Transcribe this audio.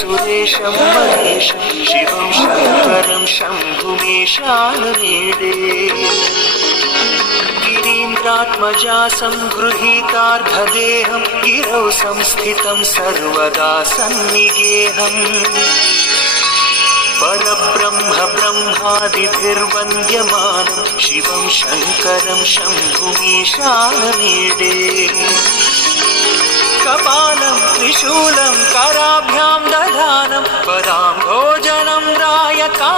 सुरेशं महेशं शिवं शङ्करं शम्भुमीशानमीडे गिरीन्द्रात्मजा संगृहीतार्धदेहं गिरौ संस्थितं सर्वदा सन्निगेहम् परब्रह्म ब्रह्मादिभिर्वन्द्यमानं शिवं शङ्करं शम्भुमीशानमीडे कपालं त्रिशूलं कराभ्यां दधानं पदां भोजनं रायता।